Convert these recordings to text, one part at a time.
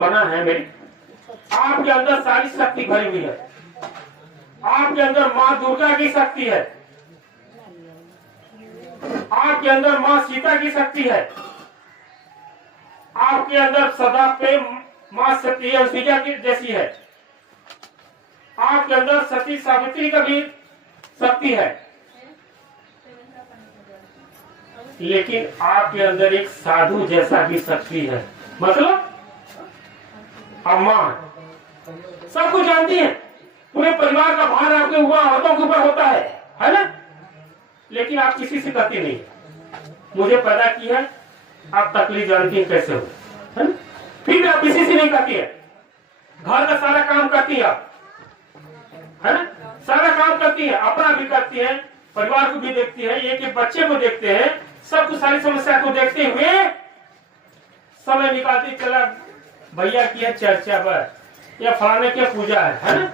बना है मेरी, आपके अंदर सारी शक्ति भरी हुई है। आपके अंदर माँ दुर्गा की शक्ति है, आपके अंदर माँ सीता की शक्ति है, आपके अंदर सदा पे माँ सती अनुसुईया की जैसी है, आपके अंदर सती सावित्री का भी शक्ति है, लेकिन आपके अंदर एक साधु जैसा भी शक्ति है। मतलब अम्मा सब कुछ जानती है, पूरे परिवार का भार आपके औरतों के ऊपर होता है ना, लेकिन आप किसी से कहती नहीं। मुझे पैदा की है, आप तकलीफ जानती है कैसे हो, है ना, फिर भी आप किसी से नहीं कहती है। घर का सारा काम करती है आप, है ना, सारा काम करती है, अपना भी करती है, परिवार को भी देखती है, एक बच्चे को देखते हैं, सब कुछ सारी समस्या को देखते हुए समय निकालती। चला भैया की है चर्चा पर या फलाने की पूजा है ना।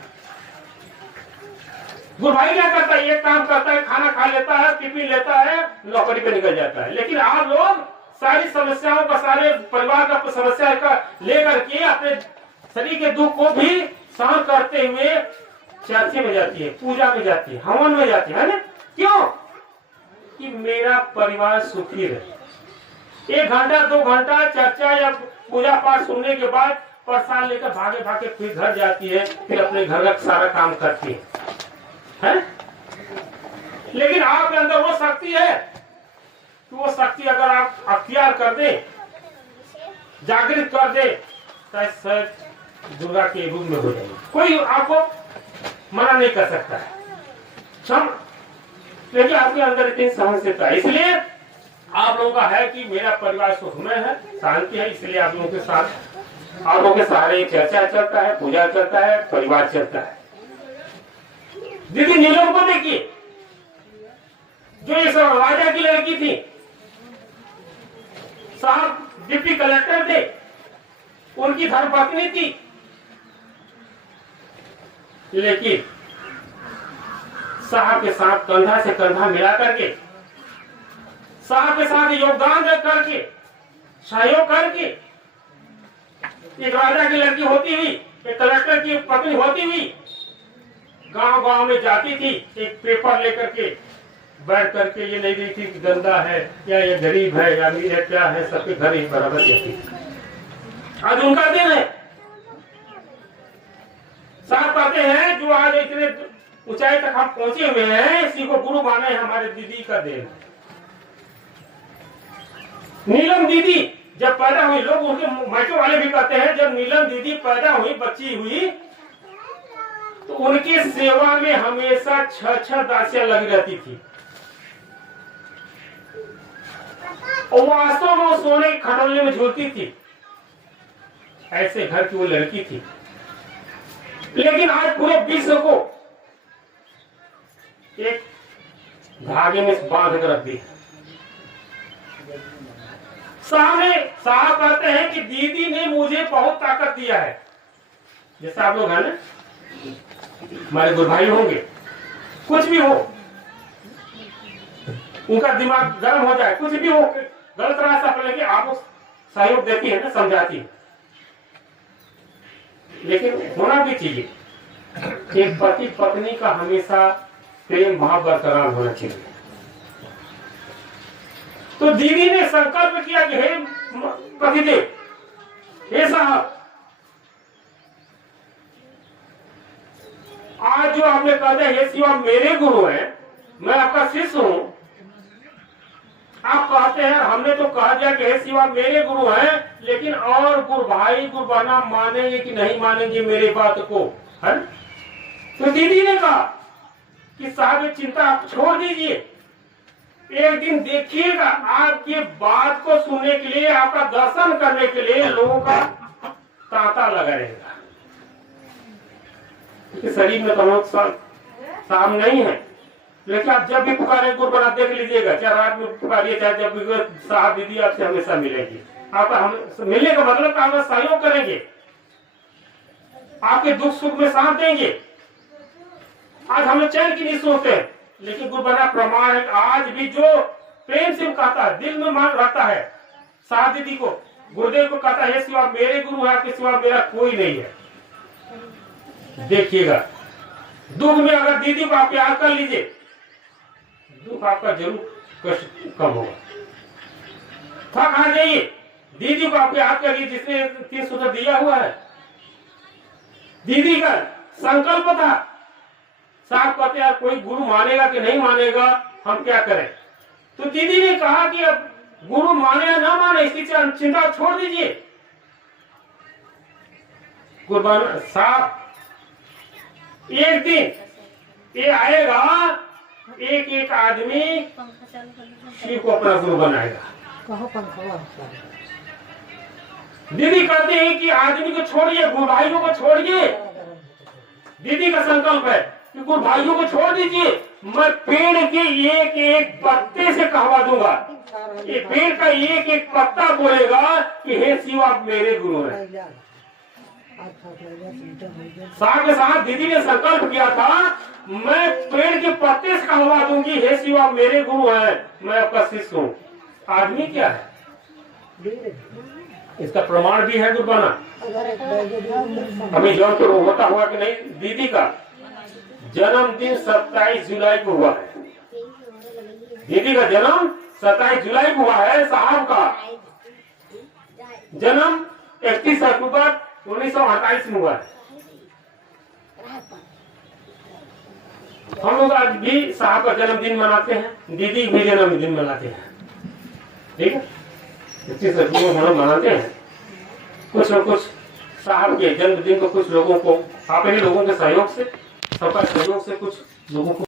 गुरु भाई क्या करता है, एक काम करता है, खाना खा लेता है, टिफिन लेता है, नौकरी पे निकल जाता है। लेकिन आप लोग सारी समस्याओं का, सारे परिवार का समस्या का लेकर के अपने शरीर के दुख को भी सहन करते हुए चर्चे में जाती है, पूजा में जाती है, हवन में जाती है ना। क्यों? कि मेरा परिवार सुखी रहे। 1 घंटा 2 घंटा चर्चा या पूजा पाठ सुनने के बाद प्रसाद लेकर भागे भागे फिर घर जाती है, फिर अपने घर का सारा काम करती है? लेकिन आपके अंदर वो शक्ति है कि वो शक्ति अगर आप अख्तियार कर दे, जागृत कर दे, तो दुर्गा के रूप में हो जाएगी। कोई आपको मना नहीं कर सकता है, लेकिन आपके अंदर इतनी सहनशीलता है। इसलिए आप लोगों का है कि मेरा परिवार सुखमय है, शांति है, इसलिए आप लोगों के साथ, आप लोगों के सहारे चर्चा चलता है, पूजा चलता है, परिवार चलता है। दीदी नीलम को देखिए, जो इस राजा की लड़की थी, साहब डिप्टी कलेक्टर थे, उनकी धर्मपत्नी थी, लेकिन साहब के साथ कंधा से कंधा मिला करके, साहब के साथ योगदान करके, सहयोग करके, एक राजा की लड़की होती हुई, एक कलेक्टर की पत्नी होती हुई, गांव गांव में जाती थी, एक पेपर लेकर के बैठ करके, ये नहीं देखती कि गंदा है या ये गरीब है या अमीर है, क्या है, सबके घर ही बराबर जाती। आज उनका दिन है। साहब कहते हैं जो आज इतने ऊंचाई तक हम पहुंचे हुए हैं, इसी को गुरु माने हमारे दीदी का देन। नीलम दीदी जब पैदा हुई, लोग उनके मायके वाले भी कहते हैं, जब नीलम दीदी पैदा हुई, बच्ची हुई, तो उनकी सेवा में हमेशा 6 दासियां लगी रहती थी। और वास्तव में सोने के खटोले में झूलती थी। ऐसे घर की वो लड़की थी। लेकिन आज पूरे विश्व को एक धागे में बांध कर रख दी। साहब कहते हैं कि दीदी ने मुझे बहुत ताकत दिया है। जैसे आप लोग हैं ना, हमारे गुरु भाई होंगे, कुछ भी हो, उनका दिमाग गर्म हो जाए, कुछ भी हो, गलत रास्ता पर लेके आपको सहयोग देती है ना, समझाती है। लेकिन होना भी चाहिए, एक पति पत्नी का हमेशा प्रेम भाव बरकरार होना चाहिए। तो दीदी ने संकल्प किया कि हे पतिदेव, हे साहब, आज जो आपने कहा था, हे शिव आप मेरे गुरु हैं, मैं आपका शिष्य हूं। आप कहते हैं, हमने तो कहा दिया कि हे शिव आप मेरे गुरु हैं, लेकिन और गुरु भाई गुरु बना मानेंगे कि नहीं मानेंगे मेरे बात को, है? तो दीदी ने कहा कि साहब ये चिंता आप छोड़ दीजिए, एक दिन देखिएगा आपकी बात को सुनने के लिए, आपका दर्शन करने के लिए लोगों का तांता लगा रहेगा। क्योंकि शरीर में तो हम साम नहीं है, लेकिन आप जब भी पुकारे गुरु बना देख लीजिएगा, चाहे रात में पुकारिए, चाहे जब भी, साहब दीदी आपसे हमेशा मिलेगी। आपका हम मिलने का मतलब आपका सहयोग करेंगे, आपके दुख सुख में साथ देंगे। आज हमें चैन की नहीं सोचते, लेकिन गुरु बना प्रमाण है, आज भी जो प्रेम से कहता है, दिल में मान रहता है साहब दीदी को, गुरुदेव को कहता है सिवा मेरे गुरु है, आपके सिवा मेरा कोई नहीं है। देखिएगा, दुख में अगर दीदी को आप याद कर लीजिए, दुख आपका जरूर कष्ट कम होगा। थक आ जाइए, दीदी को आप याद करिए जिसने 3 सूत्र दिया हुआ है। दीदी का संकल्प था, साहब कहते हैं कोई गुरु मानेगा कि नहीं मानेगा, हम क्या करें। तो दीदी ने कहा कि अब गुरु माने या ना माने इसकी चिंता छोड़ दीजिए। कुर्बान साहब एक दिन ये आएगा, एक एक आदमी शिव को अपना गुरु बनाएगा। दीदी कहते हैं कि आदमी को छोड़िए, गुरु भाइयों को छोड़िए। दीदी का संकल्प है कि गुरु भाइयों को छोड़ दीजिए, मैं पेड़ के एक एक पत्ते से कहवा दूंगा। ये पेड़ का एक एक पत्ता बोलेगा कि हे शिव आप मेरे गुरु हैं। साथ के साथ दीदी ने संकल्प किया था, मैं पेड़ के पत्ते से कहवा दूंगी हे शिव आप मेरे गुरु हैं, मैं आपका शिष्य हूँ। आदमी क्या है, इसका प्रमाण भी है गुरुबाना। अभी जौनपुर होता हुआ कि नहीं, दीदी का जन्मदिन 27 जुलाई को हुआ है। दीदी का जन्म 27 जुलाई को हुआ है। साहब का जन्म 31 अक्टूबर 1928 में हुआ है। हम लोग आज भी साहब का जन्मदिन मनाते हैं, दीदी भी जन्मदिन मनाते हैं। ठीक है, 31 अक्टूबर हम मनाते हैं। कुछ न कुछ साहब के जन्मदिन को कुछ लोगों को, आप ही लोगों के सहयोग से, सबका सहयोग से कुछ लोगों को